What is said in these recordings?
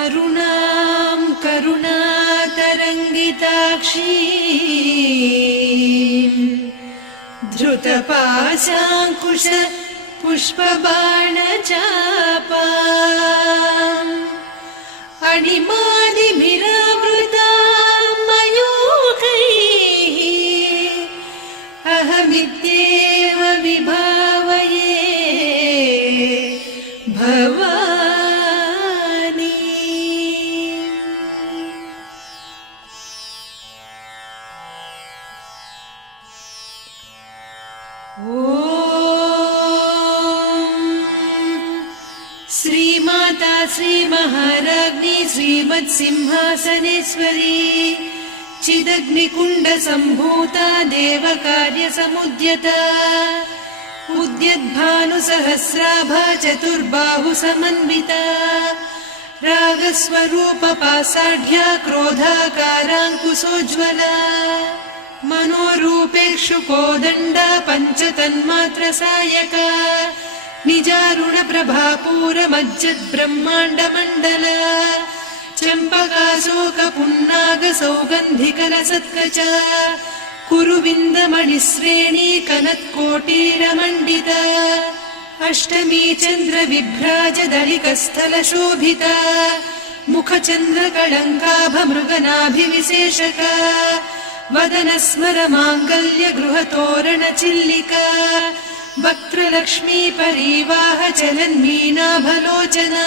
अरुणां करुणातरङ्गिताक्षीं धृतपाशाङ्कुश पुष्पबाणचापाम् अणिमादिभिरावृतां मयूखैः अहमित्येव विभावये भवानी। श्रीमाता श्रीमहाराज्ञी श्रीमत्सिंहासनेश्वरी चिदग्निकुण्डसम्भूता देवकार्यसमुद्यता उद्यद्भानुसहस्राभा चतुर्बाहुसमन्विता रागस्वरूपपासाढ्या क्रोधाकाराङ्कुशोज्ज्वला मनोरूपेक्षुकोदण्डा पञ्चतन्मात्रसायका निजारुणप्रभापूरमज्जद्ब्रह्माण्डमण्डला चम्पकाशोकपुन्नागसौगन्धिकलसत्कचा कुरुविन्दमणिश्रेणी कनत्कोटीरमण्डिता अष्टमी चन्द्रविभ्राजदलिकस्थलशोभिता मुखचन्द्रकळङ्काभमृगनाभिविशेषका वदनस्मरमाङ्गल्यगृहतोरणचिल्लिका वक्त्रलक्ष्मी परीवाहचलन्मीनाभलोचना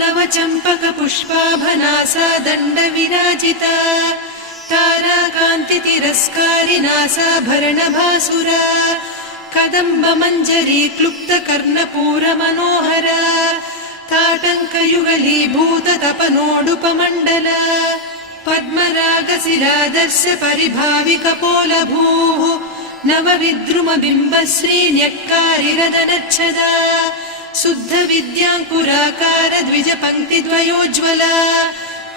नवचम्पकपुष्पाभनासा दण्डविराजिता ताराकान्तितिरस्कारिनासाभरणभासुरा कदम्बमञ्जरी क्लुप्तकर्णपूरमनोहरा ताटङ्कयुगलीभूततपनोडुपमण्डला पद्मरागशिरादर्श परिभाविकपोलभूः नवविद्रुमबिम्बश्रीन्यक्कारिरदनच्छदा शुद्धविद्याङ्कुराकार द्विजपङ्क्तिद्वयोज्ज्वला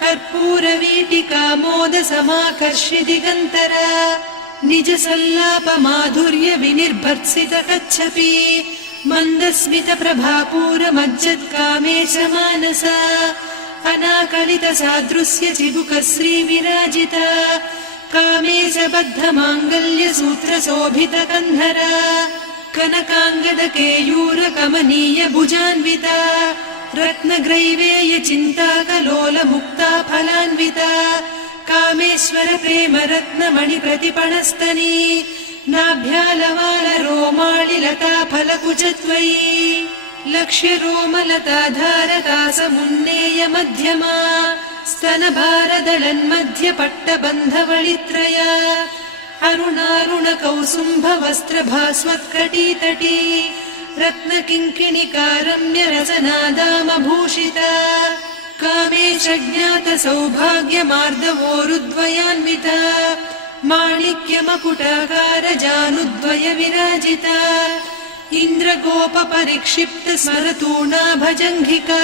कर्पूरवीटिकामोदसमाकर्षि दिगन्तरा निजसल्लापमाधुर्य विनिर्भर्त्सितकच्छपि मन्दस्मितप्रभापूरमज्जत्कामेशमानसा अनाकलितसादृश्य चिबुकश्रीविराजिता कामेशबद्धमाङ्गल्यसूत्रशोभितकन्धरा कनकाङ्गदकेयूरकमनीय भुजान्विता रत्नग्रैवेयचिन्ताकलोलमुक्ता फलान्विता कामेश्वर प्रेमरत्नमणिप्रतिपणस्तनी नाभ्यालवालरोमाळिलता फलकुचत्वयी लक्ष्यरोमलताधारतासमुन्नेय मध्यमा स्तनभारदलन्मध्यपट्टबन्धवळित्रया अरुणारुणकौसुम्भवस्त्रभास्वत्कटीतटी रत्नकिङ्किणिकारम्यरसनादामभूषिता कामेशज्ञातसौभाग्यमार्दवोरुद्वयान्विता माणिक्यमकुटाकारजानुद्वय विराजिता इन्द्रगोपपरिक्षिप्तस्मरतूणाभजङ्घिका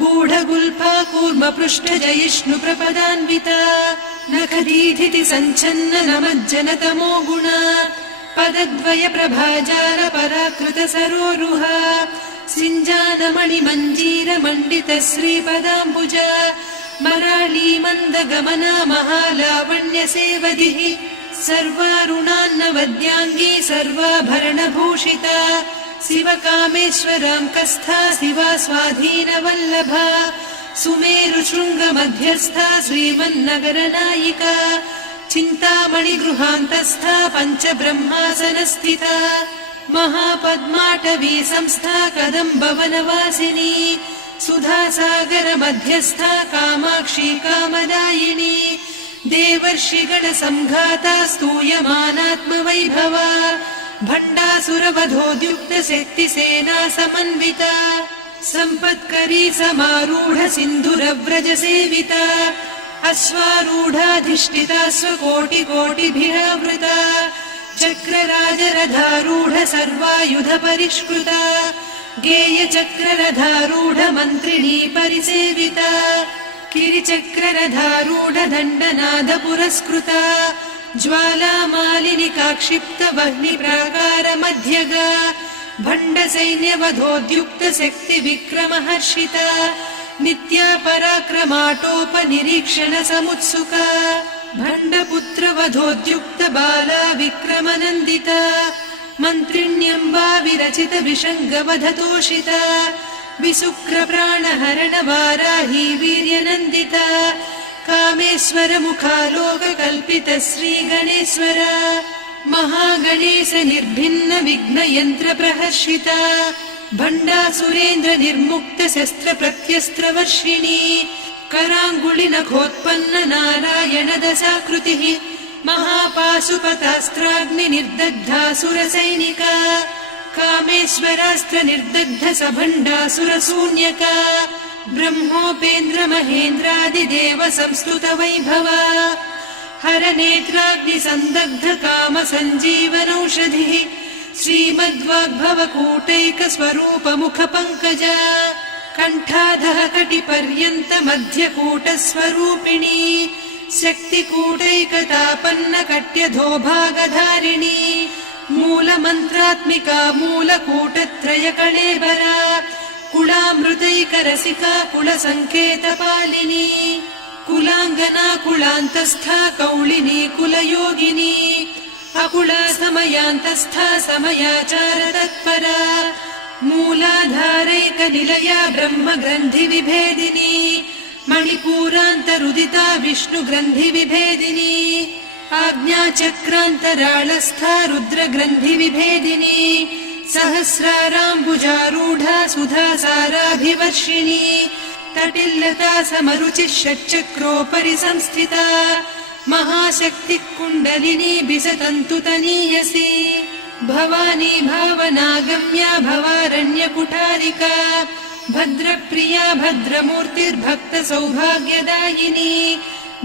गूढगुल्फा कूर्मपृष्ठजयिष्णुप्रपदान्विता नखदीधिति सञ्छन्न नमज्जनतमो गुणा पदद्वय प्रभाजाल पराकृत सरोरुहा सिञ्जानमणिमञ्जीरमण्डित श्रीपदाम्बुजा मराळी मन्दगमना महालावण्य सेवधिः सर्वारुणान्नवद्याङ्गी सर्वाभरणभूषिता शिवकामेश्वराङ्कस्था शिवा स्वाधीनवल्लभा सुमेरुशृङ्गमध्यस्था श्रीमन्नगरनायिका चिन्तामणिगृहान्तस्था पञ्चब्रह्मासनस्थिता महापद्माटवी संस्था कदम्बवनवासिनी सुधासागरमध्यस्था कामाक्षी कामदायिनी देवर्षिगणसंघाता स्तूयमानात्मवैभवा भण्डासुरवधोद्युक्तशक्तिसेना समन्विता सम्पत्करी समारूढ सिन्धुरव्रजसेविता अश्वारूढाधिष्ठिता स्वकोटिकोटिभिरावृता चक्रराजरथारूढ सर्वायुध परिष्कृता गेयचक्ररथारूढ मन्त्रिणी परिसेविता किरिचक्ररथारूढ दण्डनाद पुरस्कृता ज्वालामालिनिकाक्षिप्त वह्निप्राकार मध्यगा भण्डसैन्यवधोद्युक्त शक्ति विक्रमहर्षिता नित्या पराक्रमाटोपनिरीक्षण समुत्सुका भण्डपुत्रवधोद्युक्त बाला विक्रमनन्दिता मन्त्रिण्यम्बा विरचित विषङ्गवधतोषिता विशुक्रप्राणहरण वाराही वीर्यनन्दिता कामेश्वर मुखालोककल्पित श्रीगणेश्वर महागणेश निर्भिन्न विघ्नयन्त्र प्रहर्षिता भण्डासुरेन्द्र निर्मुक्त शस्त्र प्रत्यस्त्रवर्षिणी कराङ्गुलि नखोत्पन्न नारायण दशाकृतिः महापाशुपतास्त्राग्नि निर्दग्धासुरसैनिका कामेश्वरास्त्र निर्दग्ध सभण्डासुर शून्यका ब्रह्मोपेन्द्र महेन्द्रादिदेव संस्तुत वैभवा हर नेत्राग्नि संदग्ध काम सञ्जीवनौषधिः श्रीमद्वाग्भव कूटैक स्वरूप मुख पङ्कजा कण्ठाधः कटिपर्यन्त मध्यकूट स्वरूपिणी शक्तिकूटैकतापन्न कट्यधोभागधारिणी मूलमन्त्रात्मिका मूलकूटत्रय कळेबरा कुलामृतैकरसिका कुलसङ्केतपालिनी कुलाङ्गना कुलान्तस्था कौलिनी कुलयोगिनी अकुला समयान्तस्था समयाचार तत्परा मूलाधारैकनिलया ब्रह्मग्रन्थि विभेदिनी मणिपूरान्तरुदिता विष्णुग्रन्थि विभेदिनी आज्ञाचक्रान्तराळस्था रुद्रग्रन्थि विभेदिनी सहस्राराम्बुजारूढा सुधासाराभिवर्षिणी तटिल्लता समरुचिः षट्चक्रोपरि संस्थिता महाशक्तिः कुण्डलिनी बिसतन्तुतनीयसी भवानी भावनागम्या भवारण्यकुठारिका भद्रप्रिया भद्रमूर्तिर्भक्त सौभाग्यदायिनी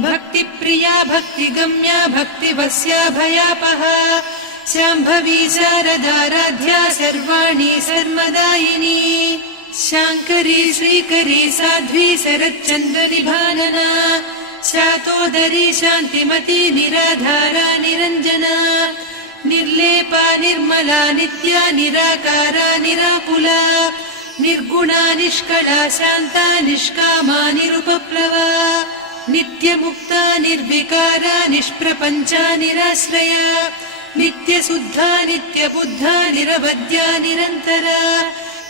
भक्तिप्रिया भक्तिगम्या भक्तिवस्या भयापहा शाम्भवी शारदाराध्या सर्वाणि सर्वदायिनी शाङ्करी श्रीकरी साध्वी शरच्चन्द्रनिभानना शातोदरी शान्तिमती निराधारा निरञ्जना निर्लेपा निर्मला नित्या निराकारा निराकुला निर्गुणा निष्कला शान्ता निष्कामा निरुपप्लवा नित्यमुक्ता निर्विकारा निष्प्रपञ्चा निराश्रया नित्यशुद्धा नित्यबुद्धा निरवद्या निरन्तरा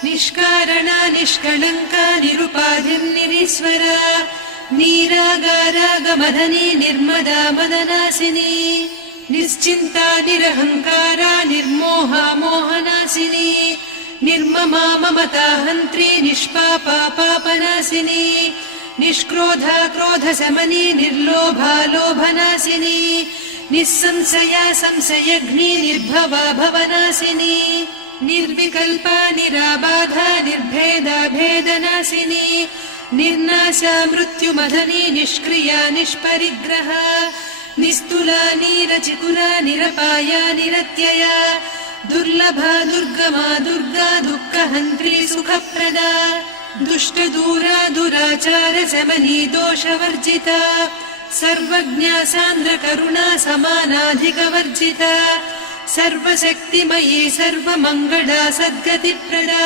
निष्कारणा निष्कलङ्का निरुपाधिर्निरीश्वरा नीरागारागमदनी निर्मदा मदनासिनी निश्चिन्ता निरहङ्कारा निर्मोहा मोहनासिनी निर्ममा ममता हन्त्री निष्पापा पापनासिनी निष्क्रोधा क्रोधशमनी निर्लोभा लोभनासिनी निस्संशया संशयघ्नी निर्भवा भवनासिनी निर्विकल्पा निराबाधा निर्भेदा भेदनासिनी निर्नाशा मृत्युमदनी निष्क्रिया निष्परिग्रहा निस्तुला नीरचिकुला निरपाया निरत्यया दुर्लभा दुर्गमा दुर्गा दुःखहन्त्री सुखप्रदा दुष्टदूरा दुराचार शमनी दोषवर्जिता सर्वज्ञा सान्द्रकरुणा समानाधिकवर्जिता सर्वशक्तिमयी सर्वमङ्गला सद्गतिप्रदा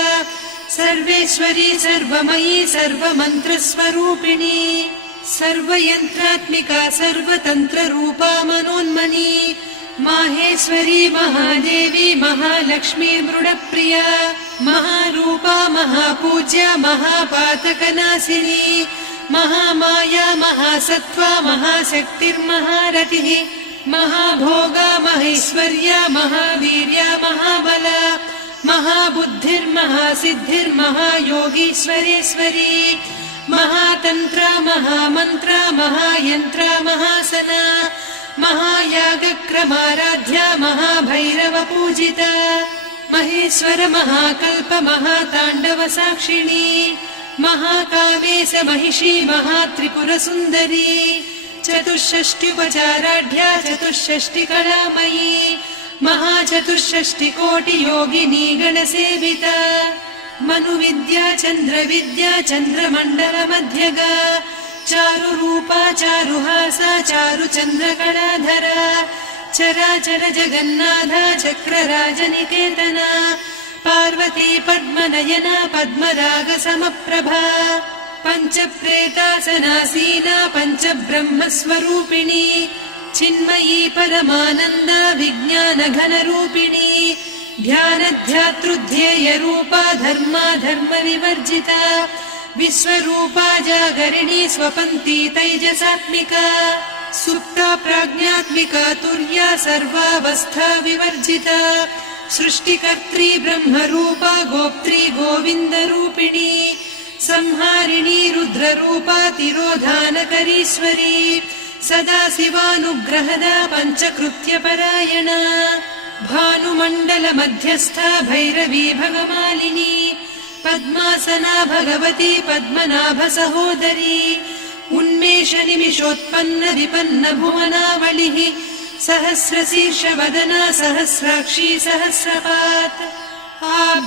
सर्वेश्वरी सर्वमयी सर्वमन्त्रस्वरूपिणी सर्वयन्त्रात्मिका सर्वतन्त्ररूपा मनोन्मनी माहेश्वरी महादेवी महालक्ष्मी मृडप्रिया महारूपा महापूज्या महापातकनाशिनी महामाया महासत्त्वा महाशक्तिर्महारतिः महाभोगा महेश्वर्या महावीर्या महाबला महाबुद्धिर्महासिद्धिर्महायोगीश्वरेश्वरी महातन्त्रा महामन्त्रा महायन्त्रा महासना महायागक्रमाराध्या महाभैरवपूजिता महेश्वर महाकल्प महाताण्डव साक्षिणी महाकामेश महिषी महात्रिपुरसुन्दरी चतुष्षष्ट्युपचाराढ्या चतुष्षष्टिकलामयी महाचतुष्षष्टिकोटियोगिनी गणसेविता मनुविद्या चन्द्रविद्या चन्द्रमण्डलमध्यगा चारुरूपा चारुहासा चारुचन्द्रकलाधरा चराचर जगन्नाथा चक्रराजनिकेतना पार्वती पद्मनयना पद्मरागसमप्रभा पञ्चप्रेतासनासीना पञ्चब्रह्मस्वरूपिणी चिन्मयी परमानन्दा विज्ञानघनरूपिणी ध्यानध्यातृध्येयरूपा धर्मा धर्मविवर्जिता विश्वरूपा जागरिणी स्वपन्ती तैजसात्मिका सुप्ता प्राज्ञात्मिका तुर्या सर्वावस्था विवर्जिता सृष्टिकर्त्री ब्रह्मरूपा गोप्त्री गोविन्दरूपिणी संहारिणी रुद्ररूपा तिरोधानकरीश्वरी सदा शिवानुग्रहदा पञ्चकृत्यपरायणा भानुमण्डलमध्यस्था भैरवी भगमालिनी पद्मासना भगवती पद्मनाभसहोदरी उन्मेषनिमिषोत्पन्न विपन्न भुवनावलिः सहस्रशीर्षवदना सहस्राक्षी सहस्रपात्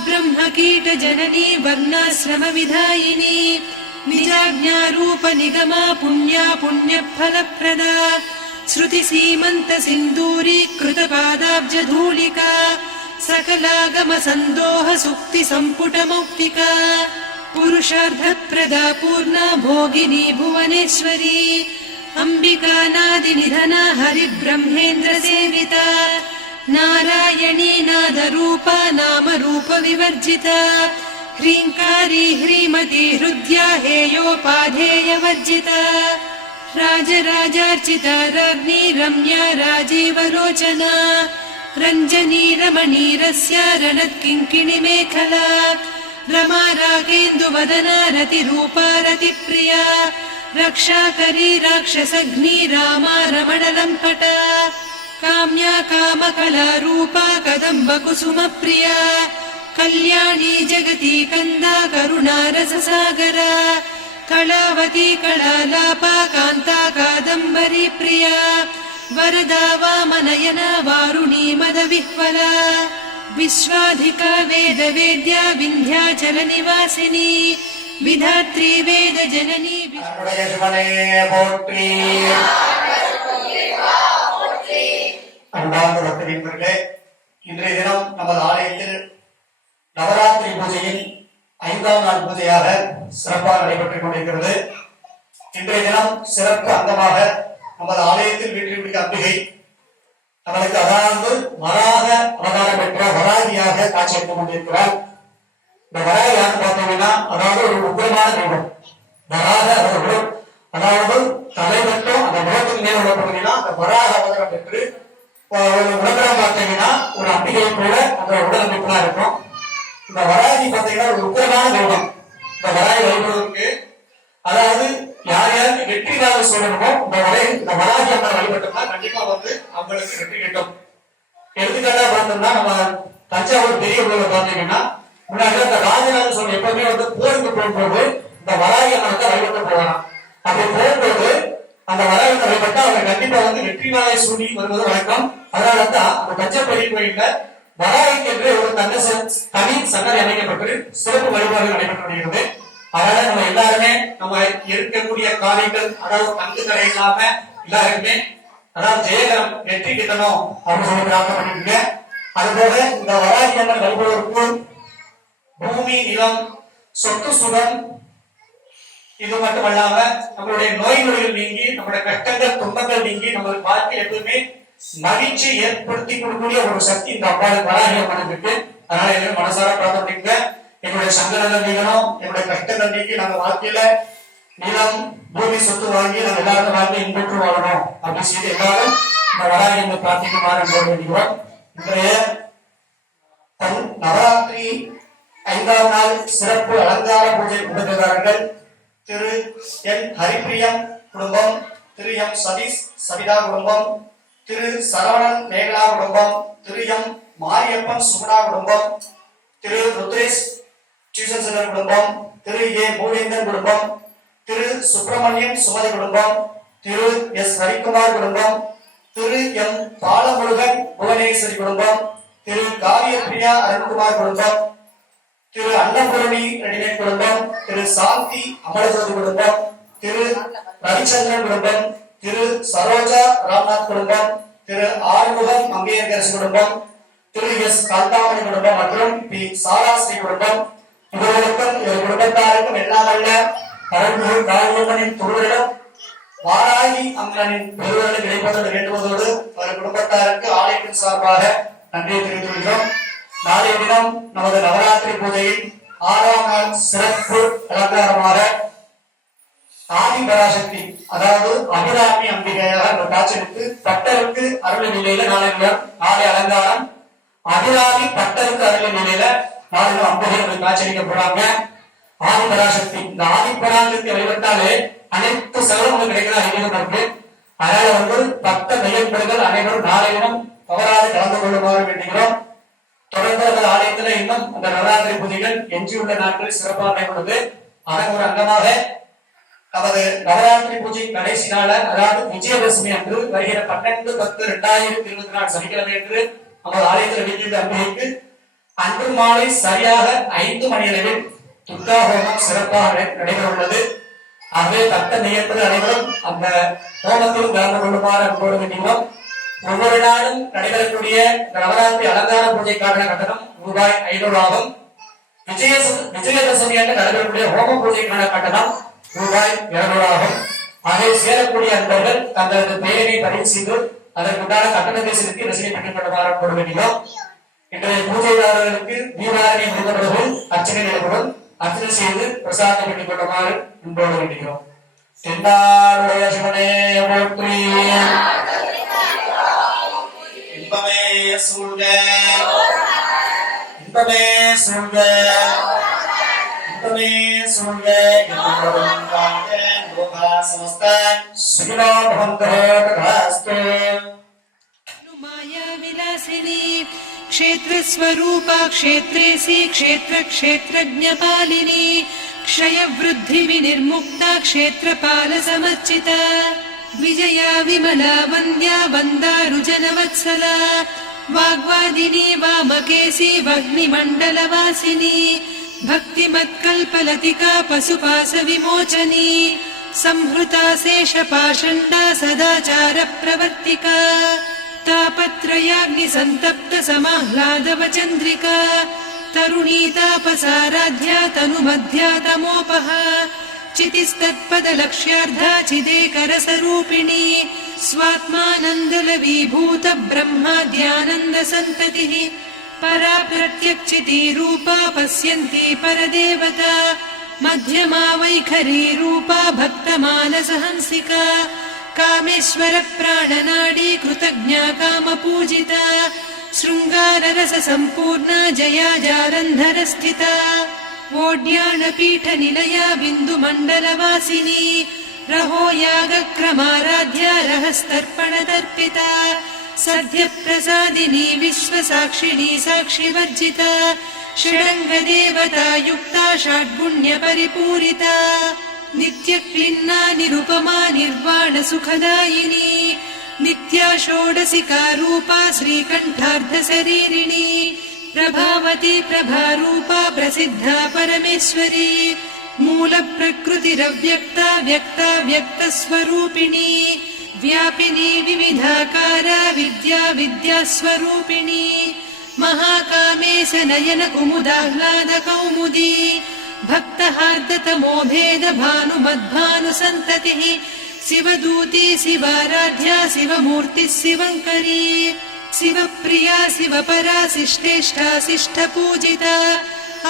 ब्रह्मकीटजननी वर्णाश्रमविधायिनी निजाज्ञारूपनिगमा पुण्या पुण्यफलप्रदा श्रुतिसीमन्तसिन्दूरी कृतपादाब्जधूलिका सकलागमसन्दोह सुक्तिसम्पुटमौक्तिका पुरुषार्थप्रदा पूर्णा भोगिनी भुवनेश्वरी अम्बिकानादिनिधना हरिब्रह्मेन्द्रसेविता नारायणी नादरूपा नामरूपविवर्जिता ह्रीङ्कारी ह्रीमती हृद्या हेयोपाधेयवर्जिता राजराजार्चिता राज्ञी रम्या राजीवलोचना रञ्जनी रमणीरस्या रणत्किङ्किणिमेखला रमा रागेन्दुवदना रतिरूपा रतिप्रिया रक्षाकरी राक्षसघ्नी रामा रमणलम्पटा काम्या कामकलारूपा कदम्बकुसुमप्रिया कल्याणी जगती कन्दा करुणारससागरा कलावती कलालापा कान्ता कादम्बरी प्रिया वरदा वामनयना वारुणी मदविह्वला विश्वाधिका वेदवेद्या विन्ध्याचलनिवासिनी विधात्री वेदजननी அன்பார்ந்த பக்தர்களே, இன்றைய தினம் நமது ஆலயத்தில் நவராத்திரி பூஜையின் 5ஆம் நாள் பூஜையாக சிறப்பாக நடைபெற்றுக் கொண்டிருக்கிறது. இன்றைய தினம் சிறப்பு அங்கமாக நமது ஆலயத்தில் வீற்றிருக்கிற அம்பிகை நமக்கு அதாவது வராக அவதாரம் பெற்ற வராகியாக காட்சியளித்துக் கொண்டிருக்கிறார். இந்த வராகி யாருன்னு பார்த்தீங்கன்னா, அதாவது ஒரு உக்கிரமான தெய்வம். வராக அதாவது தலைவட்டம் அந்த முகத்துக்கு மேல் உள்ள பகுதினா அந்த வராக அவதாரம் பெற்று உலகம் பார்த்தீங்கன்னா ஒரு அம்பிகை போல அந்த உடல் அமைப்புலாம் இருக்கும். இந்த வராகி பார்த்தீங்கன்னா ஒரு உக்கிரமான தெய்வம். இந்த வராகி வழிபடுவதற்கு அதாவது யார் யாருக்கு வெற்றிக்காக சொல்லணுமோ இந்த வராகி அம்மன் வழிபட்டோம்னா கண்டிப்பா அவங்களுக்கு வெற்றி கிட்டும். எடுத்துக்காட்டா பார்த்தோம்னா நம்ம தஞ்சாவூர் பெரிய கோயில பார்த்தீங்கன்னா முன்னாடி அந்த ராஜராஜ சோழன் எப்பவுமே போருக்கு போகும்போது இந்த வராகி அம்மனுக்கு வழிபட்டு போகலாம். அப்படி போகும்போது அந்த வராகி வழிபட்டா அவங்க கண்டிப்பா வெற்றிவாயை சூடி வருவது வழக்கம். அதனால தான் அந்த தஞ்சை பெரிய கோயில்ல வராகிக்கு என்று ஒரு தனி சன்னதி அமைக்கப்பட்டு சிறப்பு வழிபாடு நடைபெற்று வருகிறது. அதனால நம்ம எல்லாருமே நம்ம இருக்கக்கூடிய காரியங்கள் அதாவது கங்கு தடை இல்லாம எல்லாருமே அதாவது ஜெயகரம் வெற்றி கிட்டணும் அப்படின்னு சொல்லி பிரார்த்தனை பண்ணிருக்கீங்க. அதுபோல இந்த வராகி அம்மன் வழிபடுவதற்கு பூமி நிலம் சொத்து சுகம் இது மட்டுமல்லாம நம்மளுடைய நோய் நொடிகள் நீங்கி நம்மளுடைய கஷ்டங்கள் துன்பங்கள் நீங்கி நம்மளுடைய வாழ்க்கையில் எப்பவுமே மகிழ்ச்சி ஏற்படுத்தி கொடுக்கக்கூடிய ஒரு சக்தி இந்த அம்பாளுக்கு வராகி அம்மனுக்கு இருக்கு. அதனால எல்லாரும் மனசார பிரார்த்தனை பண்ணிக்க. என்னுடைய சங்கடங்கள் நீங்களும் என்னுடைய கஷ்டங்கள் நீக்கி நம்ம வாழ்க்கையில நிலம் பூமி சொத்து வாங்கி நம்ம எல்லாரும் வாழ்க்கையை இன்பற்று வாழணும் அப்படின்னு சொல்லி எல்லாரும் இந்த வராகி என்று பிரார்த்திக்குமாறு வேண்டுகிறோம். இன்றைய நவராத்திரி 5ஆம் நாள் சிறப்பு அலங்கார பூஜை உபதேவர்கள் திரு என் ஹரிப்பிரியம் குடும்பம், திரு எம் சதீஷ் சவிதா குடும்பம், திரு சரவணன் மேகலா குடும்பம், திரு எம் மாரியப்பன் சுகுணா குடும்பம், திரு ருத்ரேஷ் டியூஷன் சென்டர் குடும்பம், திரு ஏ மூவேந்தன் குடும்பம், திரு சுப்பிரமணியன் சுமதி குடும்பம், திரு எஸ் ஹரிக்குமார் குடும்பம், திரு எம் பாலமுருகன் புவனேஸ்வரி குடும்பம், திரு காவியப்பிரியா அருண்குமார் குடும்பம், திரு அன்னபூரணி ரெடிமேட் குடும்பம், திரு சாந்தி அமலஜோதி குடும்பம், திரு ரவிச்சந்திரன் குடும்பம், திரு சரோஜா ராம்நாத் குடும்பம், திரு ஆறுமுகம் மங்கையரசு குடும்பம், திரு எஸ் காந்தாமணி குடும்பம் மற்றும் பி சாராஸ்ரீ குடும்பம் இவர்களுக்கும் இவர் குடும்பத்தாருக்கும் எல்லாம் வல்ல கடவுள் காளியம்மனின் திருவருளும் வாராகி அம்மனின் பெருவருளும் கிடைப்பது வேண்டுவதோடு அவர் குடும்பத்தாருக்கு ஆலயத்தின் சார்பாக நன்றியை தெரிவித்துள்ளோம். நாளைய தினம் நமது நவராத்திரி பூஜையில் 6ஆம் நாள் சிறப்பு அலங்காரமாக ஆதிபராசக்தி அதாவது அபிராமி அம்பிகையாக காட்சியளித்து பட்டருக்கு அருள் நிலையில நாளை அலங்காரம் அபிராமி பட்டருக்கு அருள் நிலையில நாளை அம்பிகை காட்சியளிக்க போறாங்க. ஆதிபராசக்தி இந்த ஆதிபராசக்தி வழிபட்டாலே அனைத்து செலவும் கிடைக்கிற இருக்கு. அதனால பக்த மையப்படுகள் அனைவரும் நாளை தினம் தவறாது கலந்து கொள்ளுமாறு வேண்டுகிறோம். தொடர்ந்து அந்த ஆலயத்துல இன்னும் அந்த நவராத்திரி பூஜைகள் எஞ்சியுள்ள நாட்களில் சிறப்பாக நடைபெறுவது. அதன் ஒரு அங்கமாக நமது நவராத்திரி பூஜை கடைசி நாள அதாவது விஜயதசமி அன்று வருகிற 12/10/2024 சனிக்கிழமை அன்று நமது ஆலயத்தில் வீட்டில் அம்பிகைக்கு அன்று மாலை சரியாக 5 மணி அளவில் துர்கா ஹோமம் சிறப்பாக நடைபெற உள்ளது. ஆகவே பக்த நேயர்கள் அனைவரும் அந்த ஹோமத்தில் கலந்து கொள்ளுமாறு அன்போடு வேண்டுகிறோம். ஒவ்வொரு நாளும் நடைபெறக்கூடிய நவராத்திரி அலங்கார பூஜைக்கான கட்டணம் ரூபாய் 500 ஆகும். விஜயதசமி அன்று நடைபெறக்கூடிய ஹோம பூஜைக்கான கட்டணம் ரூபாய் 200 ஆகும். ஆகவே சேரக்கூடிய அன்பர்கள் தங்களது பெயரை பதிவு செய்து அதற்குண்டான கட்டணத்தை செலுத்தி ரசீதை பெற்றுக் கொள்ளுமாறு அன்போடு வேண்டுகிறோம். இன்றைய பூஜைதாரர்களுக்கு தீபாவளி முடிந்த பிறகு அர்ச்சனை நடைபெறும். அர்ச்சனை செய்து பிரசாதம் பெற்றுக் கொள்ளுமாறு அன்போடு வேண்டுகிறோம். தென்னாடுடைய சிவனே போற்றி. இன்பமே சூழ்க இன்பமே சூழ்க இன்பமே சூழ்க என்பவரும் காண்க லோகா சமஸ்த சுகினோ பவந்தோ ததாஸ்து. माया विलासिनी क्षेत्र स्वरूपा क्षेत्रेसी क्षेत्र क्षेत्रज्ञपालिनी क्षय वृद्धि विनिर्मुक्ता क्षेत्रपाल समर्चिता विजया विमला वन्द्या वन्दारुजनवत्सला वाग्वादिनी वामकेशी वह्निमण्डलवासिनी भक्तिमत्कल्पलतिका पशुपास विमोचनी संहृता शेषपाषण्डा सदाचार प्रवर्तिका तापत्रयाग्नि संतप्त समाह्लादवचन्द्रिका तरुणी तापसाराध्या तनुमध्या तमोपहा चितिस्तत्पदलक्ष्यार्धा चिदेकरसरूपिणी स्वात्मानन्दलवीभूत ब्रह्माद्यानन्द सन्ततिः परा प्रत्यक्षितीरूपा पश्यन्ती परदेवता मध्यमा वैखरी रूपा भक्तमानसहंसिका कामेश्वर प्राणनाडी कृतज्ञा कामपूजिता शृङ्गाररस सम्पूर्णा जया जालन्धर स्थिता वोड्याणपीठ निलया बिन्दुमण्डलवासिनी रहो यागक्रमाराध्या रहस्तर्पणतर्पिता सद्यप्रसादिनी विश्वसाक्षिणी साक्षिवर्जिता षडङ्गदेवता युक्ता षड्गुण्यपरिपूरिता नित्यक्लिन्ना निरुपमा निर्वाण सुखदायिनी नित्या षोडशिका रूपा श्रीकण्ठार्धशरीरिणी प्रभावती प्रभारूपा प्रसिद्धा परमेश्वरी मूल प्रकृतिरव्यक्ता व्यक्ता व्यक्तस्वरूपिणी व्यापिनी विविधाकारा विद्या विद्यास्वरूपिणी महाकामेश नयन कुमुदाह्लाद कौमुदी भक्तहार्दतमो भेद भानुमद्भानु सन्ततिः शिवदूती शिवाराध्या शिवमूर्तिः शिवङ्करी शिवप्रिया शिवपरा शिष्टेष्टा शिष्टपूजिता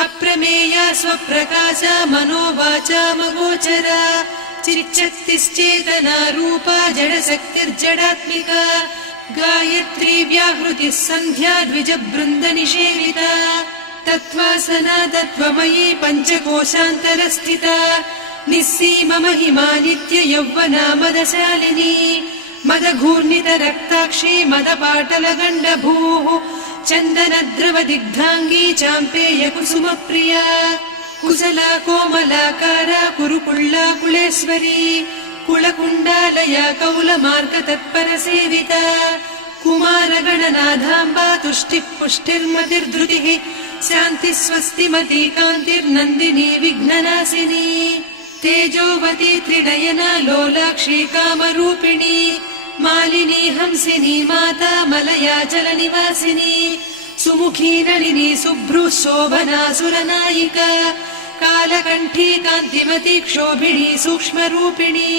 अप्रमेया स्वप्रकाशा मनोवाचामगोचरा चिच्चक्तिश्चेतना रूपा जडशक्तिर्जडात्मिका गायत्री व्याहृतिः सन्ध्या द्विजबृन्दनिषेविता तत्त्वासना तत्त्वमयी पञ्चकोशान्तरस्थिता निस्सीम महिमा नित्य यौवना मदशालिनी मदघूर्णितरक्ताक्षी मदपाटलगण्डभूः चन्दनद्रवदिग्धाङ्गी चाम्पेय कुसुमप्रिया कुशला कोमलाकारा कुरुकुळ्ळा कुलेश्वरी कुलकुण्डालया कौलमार्गतत्परसेविता कुमारगणनाथाम्बा तुष्टिः पुष्टिर्मतिर्धृतिः शान्तिः स्वस्तिमती कान्तिर्नन्दिनी विघ्ननाशिनी तेजोवती त्रिनयना लोलाक्षी कामरूपिणी मालिनी हंसिनी माता मलयाचलनिवासिनी सुमुखी नलिनी शुभ्रू शोभना सुरनायिका कालकण्ठी कान्तिमती क्षोभिणी सूक्ष्मरूपिणी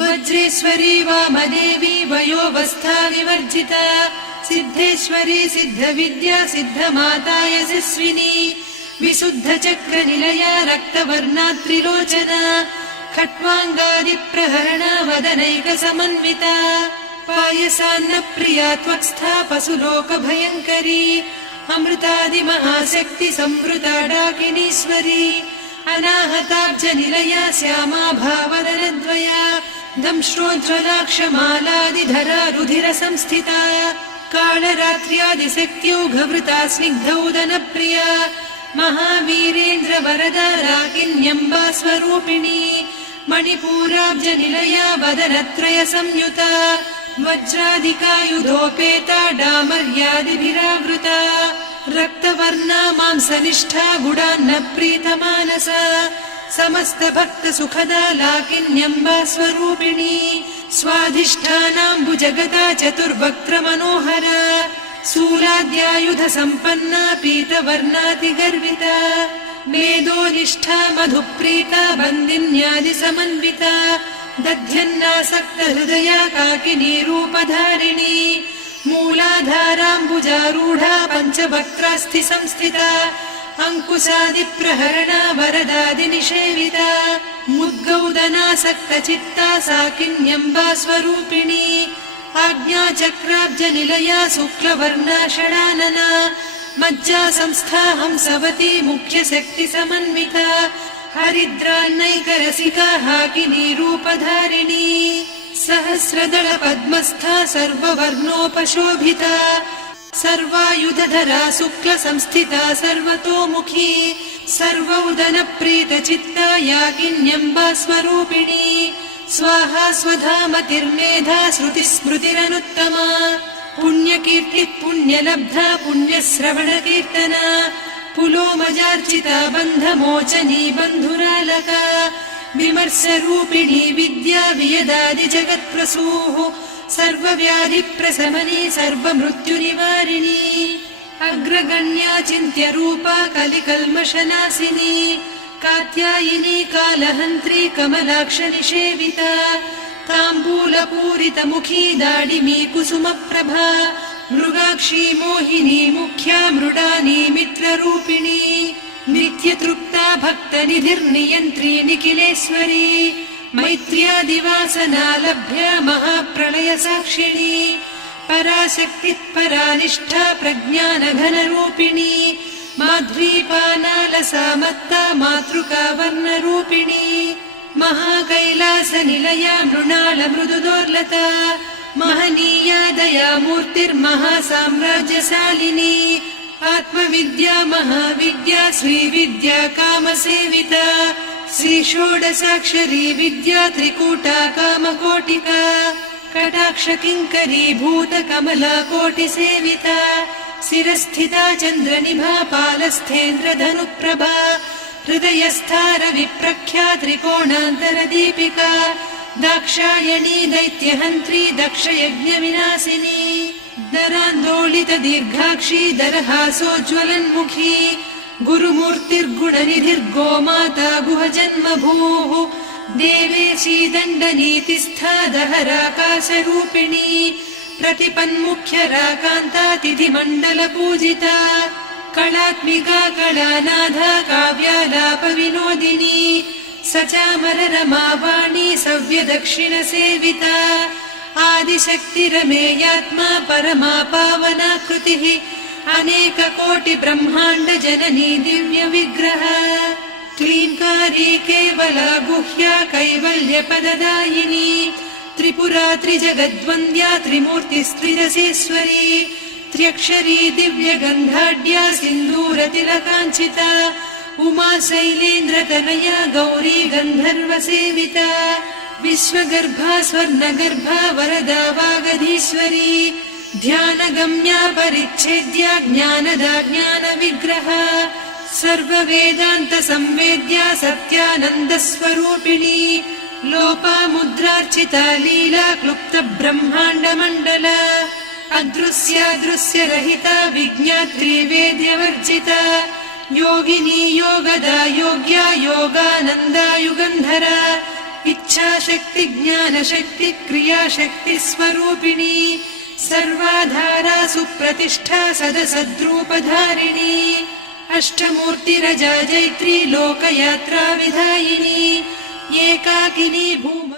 वज्रेश्वरी वामदेवी वयोवस्था विवर्जिता सिद्धेश्वरी सिद्धविद्या सिद्धमाता यशस्विनी विशुद्धचक्रनिलया रक्तवर्णा त्रिलोचना खट्वाङ्गादिप्रहरणा वदनैकसमन्विता पायसान्नप्रिया त्वक्स्था पशुलोकभयङ्करी अमृतादिमहाशक्ति संवृता डाकिनीश्वरी अनाहताब्जनिलया श्यामा भावदनद्वया दंश्रोज्ज्वलाक्षमालादिधरा रुधिरसंस्थिता कालरात्र्यादिशक्त्योघवृता स्निग्धौदनप्रिया महावीरेन्द्रवरदा राकिन्यम्बा स्वरूपिणी मणिपूराब्जनिलया वदनत्रय संयुता वज्राधिकायुधोपेता डामर्यादिभिरावृता रक्तवर्णा मांसनिष्ठा गुडान्न प्रीतमानसा समस्त भक्त सुखदा लाकिन्यम्बा स्वरूपिणी स्वाधिष्ठानाम्बुजगता चतुर्वक्त्र मनोहरा शूलाद्यायुध सम्पन्ना पीतवर्णातिगर्विता मेदोनिष्ठा मधुप्रीता बन्दिन्यादि समन्विता दध्यन्नासक्त हृदया काकिनी रूपधारिणी मूलाधाराम्बुजारूढा पञ्चवक्त्रास्थि संस्थिता अंकुशादिप्रहरणा वरदादिनिषेविता मुद्गौदनासक्त चित्ता साकिन्यम्बा स्वरूपिणी आज्ञाचक्राब्जनिलया शुक्लवर्णा षडानना मज्जा संस्था हंसवती मुख्यशक्ति समन्विता हरिद्रान्नैकरसिका हाकिनी रूपधारिणी सहस्रदल पद्मस्था सर्ववर्णोपशोभिता सर्वायुधधरा शुक्ल संस्थिता सर्वतोमुखी सर्वौदन प्रीतचित्ता याकिन्यम्बा स्वरूपिणी स्वाहा स्वधामतिर्मेधा श्रुतिस्मृतिरनुत्तमा पुण्यकीर्तिः पुण्यलब्धा पुण्यश्रवणकीर्तना पुलोमजार्चिता बन्धमोचनी बन्धुरालका विमर्शरूपिणी विद्या वियदादि जगत्प्रसूः सर्वव्याधिप्रशमनी सर्वमृत्युनिवारिणी अग्रगण्या चिन्त्यरूपा कलिकल्मषनाशिनी कात्यायिनी कालहन्त्री कमलाक्षनिषेविता ताम्बूलपूरितमुखी दाडिमी कुसुमप्रभा मृगाक्षी मोहिनी मुख्या मृडानी मित्ररूपिणी नित्यतृप्ता भक्तनिधिर्नियन्त्री निखिलेश्वरी मैत्र्यादिवासना लभ्या महाप्रलय साक्षिणी पराशक्तिः परानिष्ठा प्रज्ञानघनरूपिणी माध्वीपानालसामत्ता मातृका वर्णरूपिणी महाकैलासनिलया मृणाल मृदुदोर्लता महनीया दया मूर्तिर्महासाम्राज्यशालिनी आत्मविद्या महाविद्या श्रीविद्या कामसेविता श्रीषोडशाक्षरी विद्या त्रिकूटा कामकोटिका कटाक्ष किङ्करी भूत कमला कोटिसेविता शिरस्थिता चन्द्रनिभा पालस्थेन्द्रधनुप्रभा हृदयस्था रविप्रख्या त्रिकोणान्तरदीपिका दाक्षायणी दैत्यहन्त्री दक्षयज्ञविनाशिनी दरान्दोलित दीर्घाक्षी दरहासोज्ज्वलन्मुखी गुरुमूर्तिर्गुणनिधिर्गोमाता गुहजन्मभूः देवेशी दण्डनीतिस्था दहराकाशरूपिणी प्रतिपन्मुख्यराकान्ता तिथिमण्डलपूजिता कलात्मिका कलानाथा काव्यालापविनोदिनी सचामररमावाणी सव्यदक्षिणसेविता आदिशक्तिरमेयात्मा परमा पावनाकृतिः अनेककोटिब्रह्माण्ड जननी दिव्यविग्रह क्लीङ्कारी केवला गुह्या कैवल्यपददायिनी त्रिपुरा त्रिजगद्वन्द्या त्रिमूर्तिस्त्रिदशेश्वरी त्र्यक्षरी दिव्यगन्धाढ्या सिन्दूरतिलकाञ्चिता उमा शैलेन्द्रतनया गौरी गन्धर्वसेविता विश्वगर्भा स्वर्णगर्भा वरदा वागधीश्वरी ध्यानगम्या परिच्छेद्या ज्ञानदा ज्ञानविग्रह सर्ववेदान्तसंवेद्या सत्यानन्दस्वरूपिणी लोपामुद्रार्चिता लीला क्लुप्तब्रह्माण्डमण्डला अदृश्यादृश्यरहिता विज्ञात्री वेद्यवर्जिता योगिनी योगदा योग्या योगानन्दा युगन्धरा इच्छाशक्ति ज्ञानशक्ति क्रियाशक्ति स्वरूपिणी सर्वाधारा सुप्रतिष्ठा सदसद्रूपधारिणी अष्टमूर्तिरजा जैत्री लोकयात्रा विधायिनी एकाकिनी भूम